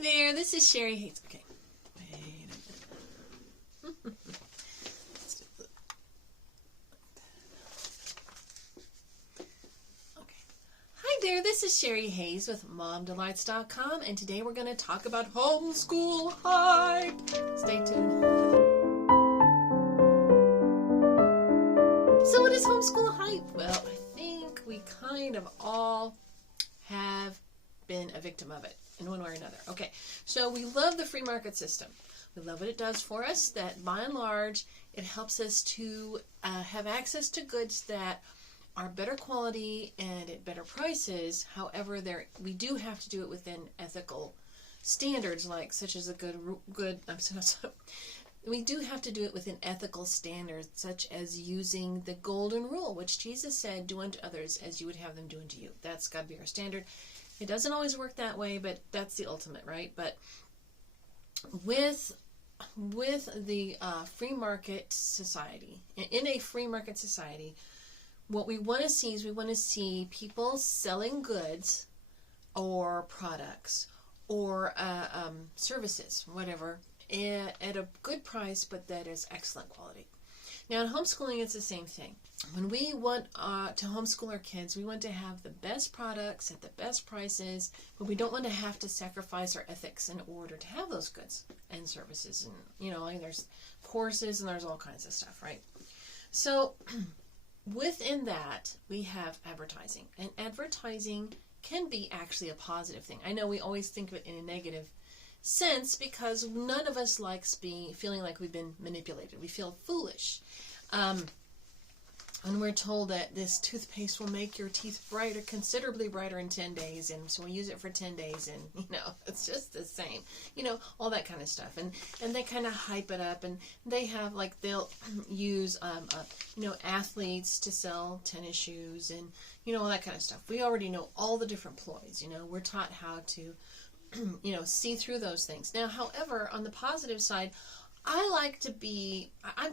there, this is Sherry Hayes. Okay, wait a minute. Okay. Hi there, this is Sherry Hayes with MomDelights.com, and today we're going to talk about homeschool hype. Stay tuned. So what is homeschool hype? Well, I think we kind of all have been a victim of it in one way or another. Okay, so we love the free market system. We love what it does for us, that by and large it helps us to have access to goods that are better quality and at better prices. However, we do have to do it within ethical standards, like such as we do have to do it within ethical standards, such as using the golden rule, which Jesus said, do unto others as you would have them do unto you. That's got to be our standard. It doesn't always work that way, but that's the ultimate, right? But with the free market society, in a free market society, what we want to see is we want to see people selling goods or products or services, whatever, at a good price, but that is excellent quality. Now, in homeschooling, it's the same thing. When we want to homeschool our kids, we want to have the best products at the best prices, but we don't want to have to sacrifice our ethics in order to have those goods and services. And, there's courses and there's all kinds of stuff, right? So within that, we have advertising. And advertising can be actually a positive thing. I know we always think of it in a negative sense because none of us likes feeling like we've been manipulated. We feel foolish. When we're told that this toothpaste will make your teeth brighter, considerably brighter in 10 days, and so we use it for 10 days, and, it's just the same, all that kind of stuff. And they kind of hype it up, and they have, they'll use, athletes to sell tennis shoes, and, all that kind of stuff. We already know all the different ploys, we're taught how to, see through those things. Now, however, on the positive side, I'm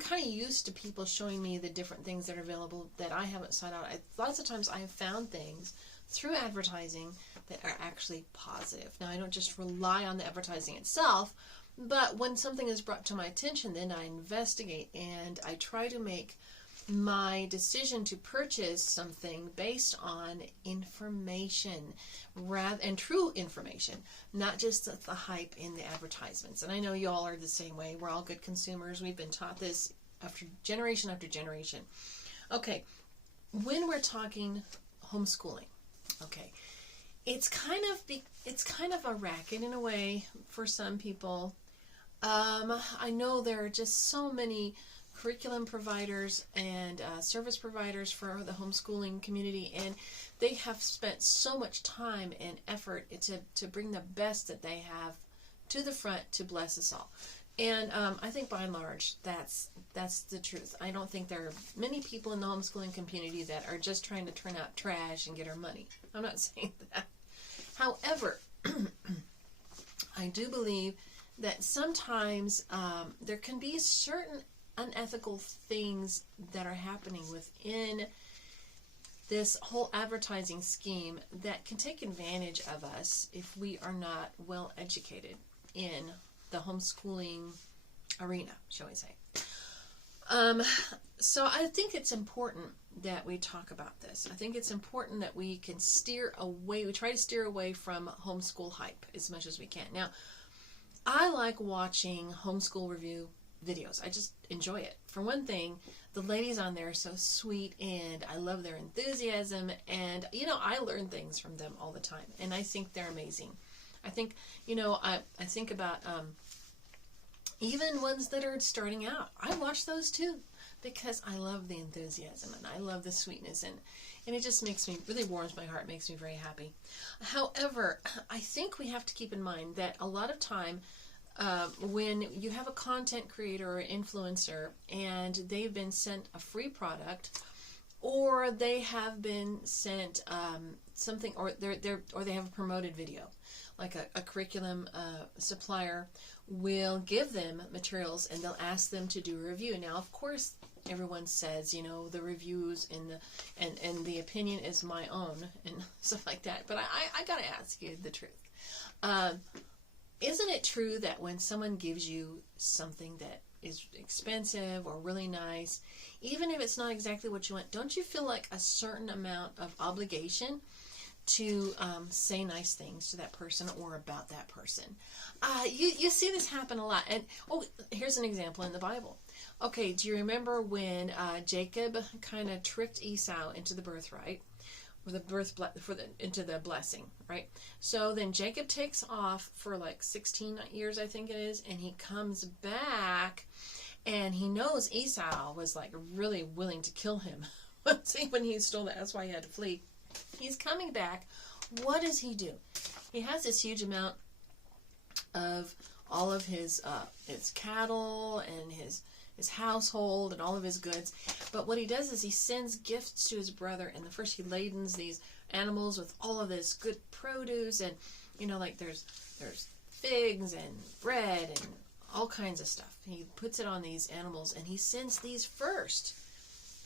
kind of used to people showing me the different things that are available that I haven't sought out. Lots of times I have found things through advertising that are actually positive. Now, I don't just rely on the advertising itself, but when something is brought to my attention, then I investigate and I try to make my decision to purchase something based on information and true information, not just the hype in the advertisements. And I know you all are the same way. We're all good consumers. We've been taught this after generation. Okay, when we're talking homeschooling, okay, it's kind of a racket in a way for some people. I know there are just so many curriculum providers and service providers for the homeschooling community, and they have spent so much time and effort to bring the best that they have to the front to bless us all. And I think by and large that's the truth. I don't think there are many people in the homeschooling community that are just trying to turn out trash and get our money. I'm not saying that. However, I do believe that sometimes there can be certain unethical things that are happening within this whole advertising scheme that can take advantage of us if we are not well educated in the homeschooling arena, shall we say. So I think it's important that we talk about this. I think it's important that we can we try to steer away from homeschool hype as much as we can. Now, I like watching homeschool review videos. I just enjoy it. For one thing, the ladies on there are so sweet, and I love their enthusiasm, and I learn things from them all the time, and I think they're amazing. I think I think about even ones that are starting out. I watch those too because I love the enthusiasm and I love the sweetness, and it just really warms my heart, makes me very happy. However, I think we have to keep in mind that a lot of time when you have a content creator or influencer and they've been sent a free product, or they have been sent something, or they have a promoted video, like a curriculum supplier will give them materials and they'll ask them to do a review. Now, of course, everyone says, the reviews and the opinion is my own and stuff like that. But I gotta ask you the truth. isn't it true that when someone gives you something that is expensive or really nice, even if it's not exactly what you want, don't you feel like a certain amount of obligation to say nice things to that person or about that person? You see this happen a lot. And here's an example in the Bible. Okay, do you remember when Jacob kind of tricked Esau into the birthright, or into the blessing, right? So then Jacob takes off for like 16 years, I think it is, and he comes back, and he knows Esau was like really willing to kill him when he stole that. That's why he had to flee. He's coming back. What does he do? He has this huge amount of all of his cattle and his household and all of his goods. But what he does is he sends gifts to his brother, and first he ladens these animals with all of this good produce, and like there's figs and bread and all kinds of stuff. He puts it on these animals, and he sends these first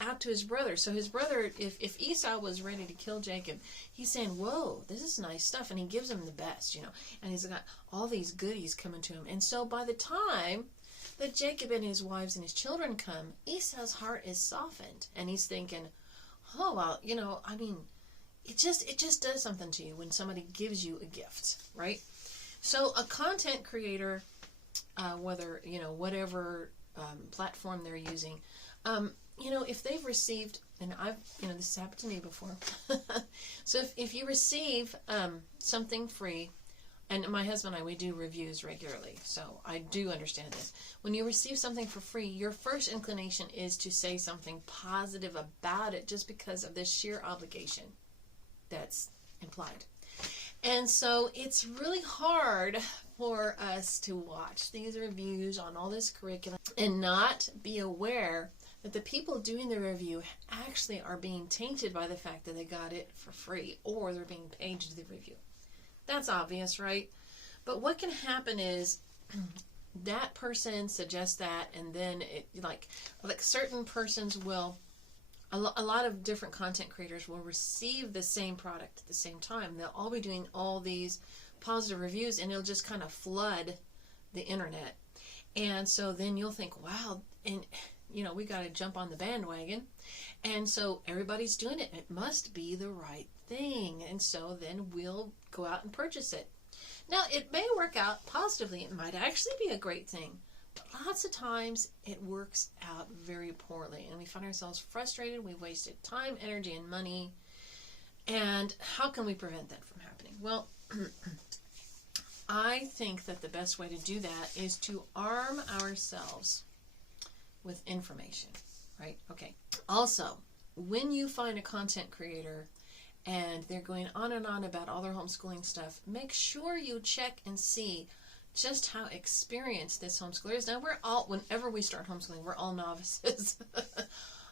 out to his brother. So his brother, if Esau was ready to kill Jacob, he's saying, whoa, this is nice stuff, and he gives him the best, and he's got all these goodies coming to him. And so by the time that Jacob and his wives and his children come, Esau's heart is softened, and he's thinking, oh, well, it just does something to you when somebody gives you a gift, right? So a content creator, whether, whatever platform they're using, if they've received, and this has happened to me before. So if you receive something free, and my husband and I, we do reviews regularly, so I do understand this. When you receive something for free, your first inclination is to say something positive about it just because of this sheer obligation that's implied. And so it's really hard for us to watch these reviews on all this curriculum and not be aware that the people doing the review actually are being tainted by the fact that they got it for free, or they're being paid to do the review. That's obvious, right? But what can happen is that person suggests that, and then it like certain persons will, a lot of different content creators will receive the same product at the same time. They'll all be doing all these positive reviews, and it'll just kind of flood the internet. And so then you'll think, wow, and we got to jump on the bandwagon. And so everybody's doing it. It must be the right thing. And so then we'll go out and purchase it. Now, it may work out positively. It might actually be a great thing. But lots of times it works out very poorly. And we find ourselves frustrated. We've wasted time, energy, and money. And how can we prevent that from happening? Well, I think that the best way to do that is to arm ourselves with information, right? Okay. Also, when you find a content creator and they're going on and on about all their homeschooling stuff, make sure you check and see just how experienced this homeschooler is. Now, whenever we start homeschooling, we're all novices.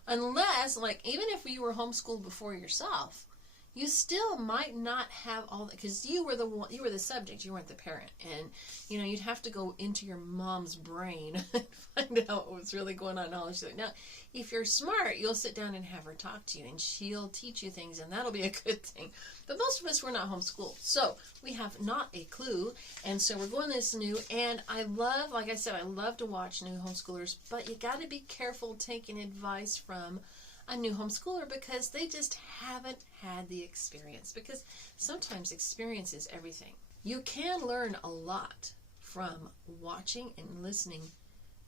Unless, even if you were homeschooled before yourself, you still might not have all that, because you were the subject, you weren't the parent, and you'd have to go into your mom's brain and find out what was really going on and all this. Now, if you're smart, you'll sit down and have her talk to you, and she'll teach you things, and that'll be a good thing. But most of us were not homeschooled, so we have not a clue, and so we're going this new. And I love, like I said, I love to watch new homeschoolers, but you got to be careful taking advice from a new homeschooler, because they just haven't had the experience, because sometimes experience is everything. You can learn a lot from watching and listening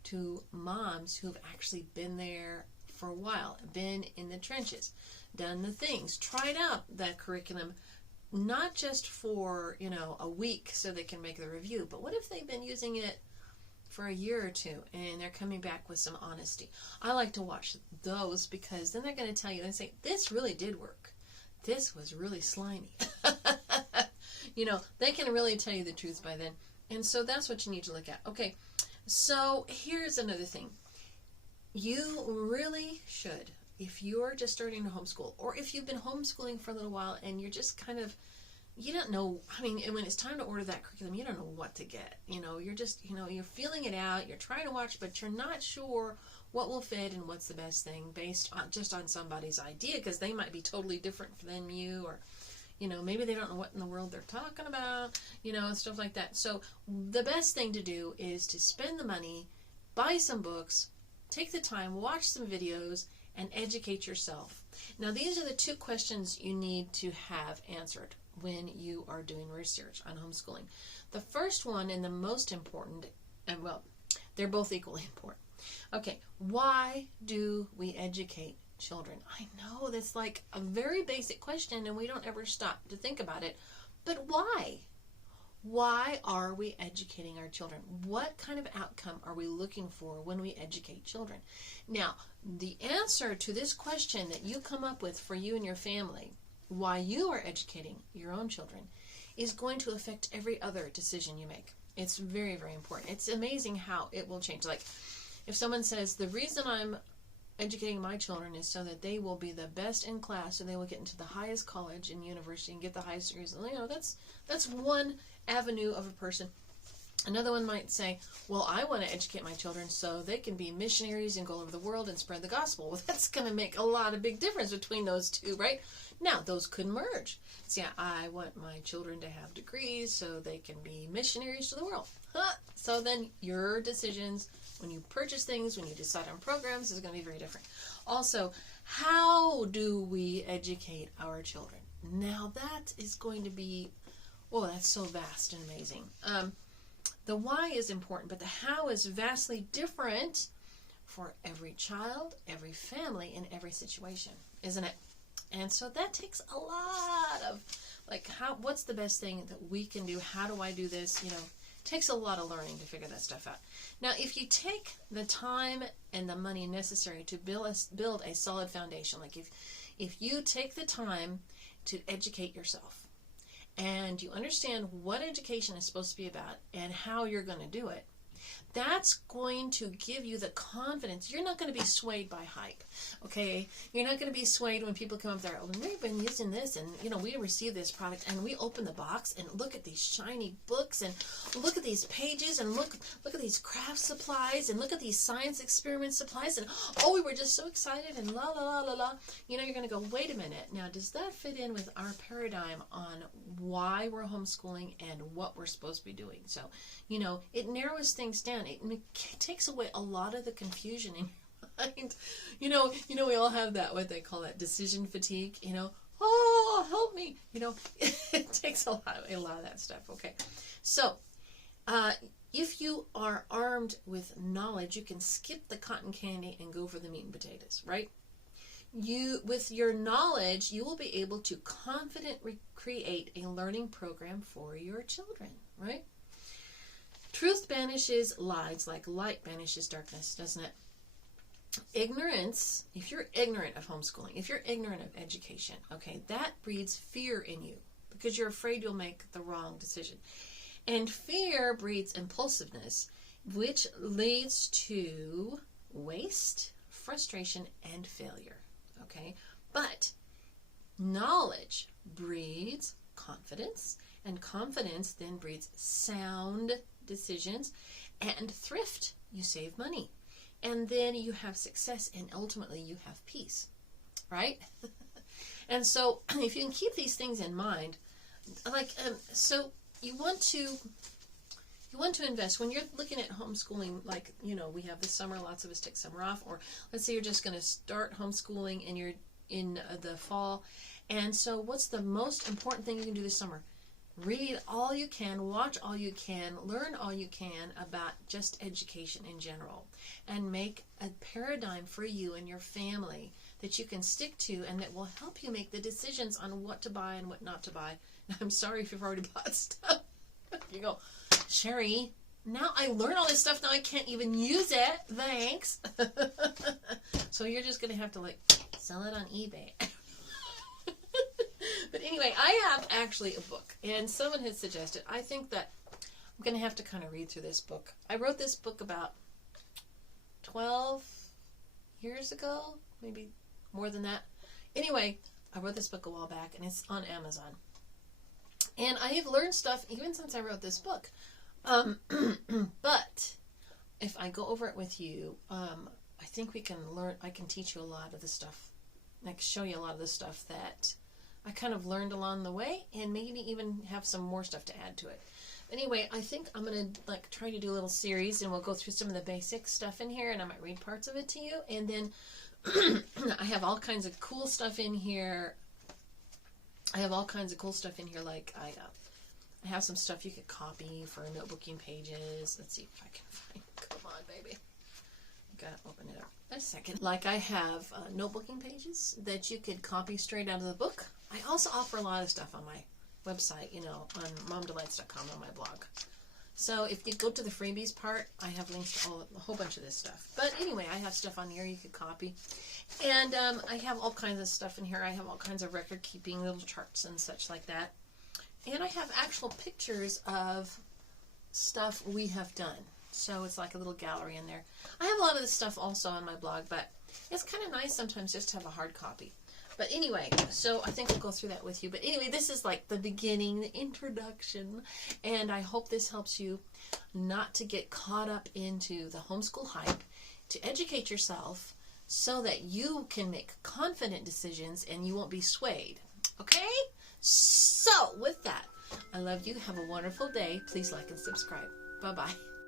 to moms who've actually been there for a while, been in the trenches, done the things, tried out that curriculum, not just for a week so they can make the review, but what if they've been using it for a year or two, and they're coming back with some honesty. I like to watch those, because then they're going to tell you, they say, this really did work. This was really slimy. They can really tell you the truth by then. And so that's what you need to look at. Okay, so here's another thing. You really should, if you're just starting to homeschool, or if you've been homeschooling for a little while and you're just kind of, you don't know, when it's time to order that curriculum, you don't know what to get. You're just, you're feeling it out, you're trying to watch, but you're not sure what will fit and what's the best thing based on just on somebody's idea, because they might be totally different than you, or, Maybe they don't know what in the world they're talking about, and stuff like that. So the best thing to do is to spend the money, buy some books, take the time, watch some videos, and educate yourself. Now, these are the 2 questions you need to have answered when you are doing research on homeschooling. The first one, and the most important, and well, they're both equally important. Okay, why do we educate children? I know that's like a very basic question, and we don't ever stop to think about it. But why? Why are we educating our children? What kind of outcome are we looking for when we educate children? Now, the answer to this question that you come up with for you and your family, why you are educating your own children, is going to affect every other decision you make. It's very, very important. It's amazing how it will change. Like, if someone says, the reason I'm educating my children is so that they will be the best in class, and they will get into the highest college and university and get the highest degrees. That's one avenue of a person. Another one might say, well, I want to educate my children so they can be missionaries and go all over the world and spread the gospel. Well, that's going to make a lot of big difference between those two, right? Now, those could merge. See, I want my children to have degrees so they can be missionaries to the world. So then your decisions when you purchase things, when you decide on programs, is going to be very different. Also, how do we educate our children? Now, that is going to be, that's so vast and amazing. The why is important, but the how is vastly different for every child, every family, in every situation, isn't it? And so that takes a lot of, what's the best thing that we can do? How do I do this? Takes a lot of learning to figure that stuff out. Now, if you take the time and the money necessary to build a solid foundation, like if you take the time to educate yourself, and you understand what education is supposed to be about and how you're going to do it, that's going to give you the confidence. You're not going to be swayed by hype, okay? You're not going to be swayed when people come up there, we've been using this, and, we received this product, and we open the box, and look at these shiny books, and look at these pages, and look at these craft supplies, and look at these science experiment supplies, and, we were just so excited, and la, la, la, la, la. You're going to go, wait a minute. Now, does that fit in with our paradigm on why we're homeschooling and what we're supposed to be doing? So, it narrows things down. It takes away a lot of the confusion in your mind. We all have that, what they call that, decision fatigue, help me, it takes a lot of that stuff, okay? So, if you are armed with knowledge, you can skip the cotton candy and go for the meat and potatoes, right? With your knowledge, you will be able to confidently create a learning program for your children, right? Truth banishes lies like light banishes darkness, doesn't it? Ignorance, if you're ignorant of homeschooling, if you're ignorant of education, okay, that breeds fear in you because you're afraid you'll make the wrong decision. And fear breeds impulsiveness, which leads to waste, frustration, and failure, okay? But knowledge breeds confidence, and confidence then breeds sound decisions, and thrift, you save money, and then you have success, and ultimately you have peace, right? And so if you can keep these things in mind, so you want to invest when you're looking at homeschooling. We have this summer, lots of us take summer off, or let's say you're just going to start homeschooling and you're in the fall. And so what's the most important thing you can do this summer? Read all you can, watch all you can, learn all you can about just education in general, and make a paradigm for you and your family that you can stick to and that will help you make the decisions on what to buy and what not to buy. And I'm sorry if you've already bought stuff. You go, Sherry, now I learned all this stuff, now I can't even use it. Thanks. So you're just going to have to sell it on eBay. But anyway, I have actually a book, and someone had suggested, I think that I'm going to have to kind of read through this book. I wrote this book about 12 years ago, maybe more than that. Anyway, I wrote this book a while back, and it's on Amazon. And I have learned stuff even since I wrote this book. But if I go over it with you, I think we can learn, I can teach you a lot of the stuff, show you a lot of the stuff that I kind of learned along the way, and maybe even have some more stuff to add to it. Anyway, I think I'm going to like try to do a little series, and we'll go through some of the basic stuff in here, and I might read parts of it to you. And then I have all kinds of cool stuff in here. Like I have some stuff you could copy for notebooking pages. Let's see if I can find. Come on, baby. Gotta open it up a second. Like I have notebooking pages that you could copy straight out of the book. I also offer a lot of stuff on my website, you know, on momdelights.com on my blog. So if you go to the freebies part, I have links to a whole bunch of this stuff. But anyway, I have stuff on here you could copy. And I have all kinds of stuff in here. I have all kinds of record keeping, little charts and such like that. And I have actual pictures of stuff we have done. So it's like a little gallery in there. I have a lot of this stuff also on my blog, but it's kind of nice sometimes just to have a hard copy. But anyway, so I think we'll go through that with you. But anyway, this is like the beginning, the introduction. And I hope this helps you not to get caught up into the homeschool hype, to educate yourself so that you can make confident decisions and you won't be swayed. Okay? So with that, I love you. Have a wonderful day. Please like and subscribe. Bye-bye.